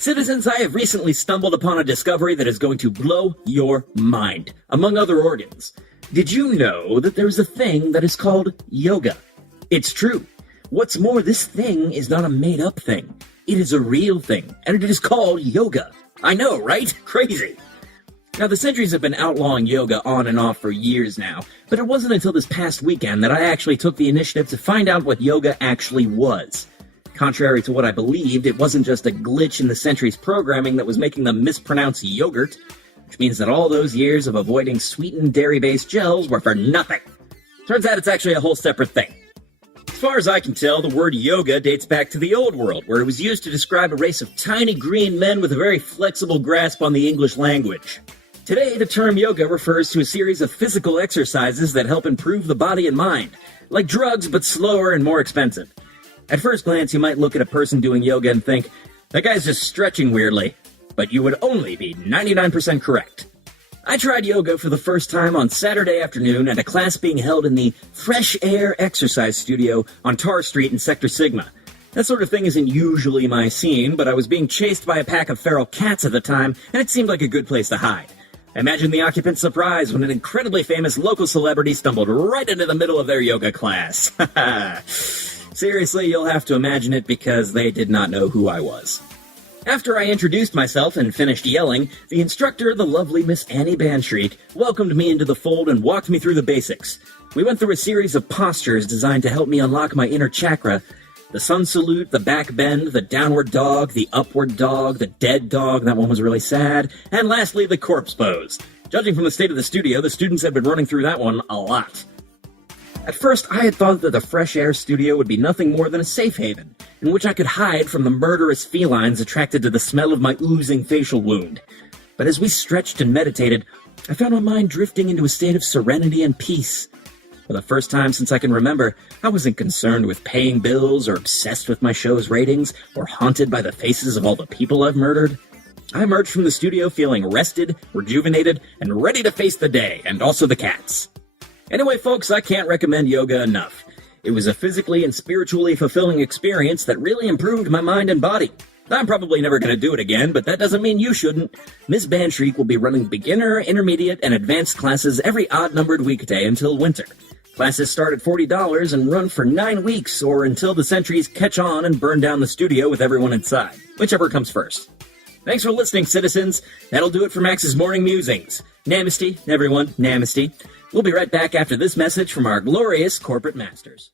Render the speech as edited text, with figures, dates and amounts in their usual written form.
Citizens, I have recently stumbled upon a discovery that is going to blow your mind, among other organs. Did you know that there's a thing that is called yoga? It's true. What's more, this thing is not a made-up thing. It is a real thing, and it is called yoga. I know, right? Crazy. Now, the centuries have been outlawing yoga on and off for years now, but it wasn't until this past weekend that I actually took the initiative to find out what yoga actually was. Contrary to what I believed, it wasn't just a glitch in the century's programming that was making them mispronounce yogurt, which means that all those years of avoiding sweetened dairy-based gels were for nothing. Turns out it's actually a whole separate thing. As far as I can tell, the word yoga dates back to the old world, where it was used to describe a race of tiny green men with a very flexible grasp on the English language. Today, the term yoga refers to a series of physical exercises that help improve the body and mind, like drugs but slower and more expensive. At first glance, you might look at a person doing yoga and think, that guy's just stretching weirdly, but you would only be 99% correct. I tried yoga for the first time on Saturday afternoon at a class being held in the Fresh Air Exercise Studio on Tar Street in Sector Sigma. That sort of thing isn't usually my scene, but I was being chased by a pack of feral cats at the time, and it seemed like a good place to hide. Imagine the occupants' surprise when an incredibly famous local celebrity stumbled right into the middle of their yoga class. Seriously, you'll have to imagine it because they did not know who I was. After I introduced myself and finished yelling, the instructor, the lovely Miss Annie Banshreek, welcomed me into the fold and walked me through the basics. We went through a series of postures designed to help me unlock my inner chakra. The sun salute, the back bend, the downward dog, the upward dog, the dead dog, that one was really sad, and lastly, the corpse pose. Judging from the state of the studio, the students have been running through that one a lot. At first, I had thought that the Fresh Air Studio would be nothing more than a safe haven, in which I could hide from the murderous felines attracted to the smell of my oozing facial wound. But as we stretched and meditated, I found my mind drifting into a state of serenity and peace. For the first time since I can remember, I wasn't concerned with paying bills or obsessed with my show's ratings or haunted by the faces of all the people I've murdered. I emerged from the studio feeling rested, rejuvenated, and ready to face the day, and also the cats. Anyway, folks, I can't recommend yoga enough. It was a physically and spiritually fulfilling experience that really improved my mind and body. I'm probably never going to do it again, but that doesn't mean you shouldn't. Miss Banshreek will be running beginner, intermediate, and advanced classes every odd-numbered weekday until winter. Classes start at $40 and run for 9 weeks, or until the centuries catch on and burn down the studio with everyone inside, whichever comes first. Thanks for listening, citizens. That'll do it for Max's Morning Musings. Namaste, everyone, namaste. We'll be right back after this message from our glorious corporate masters.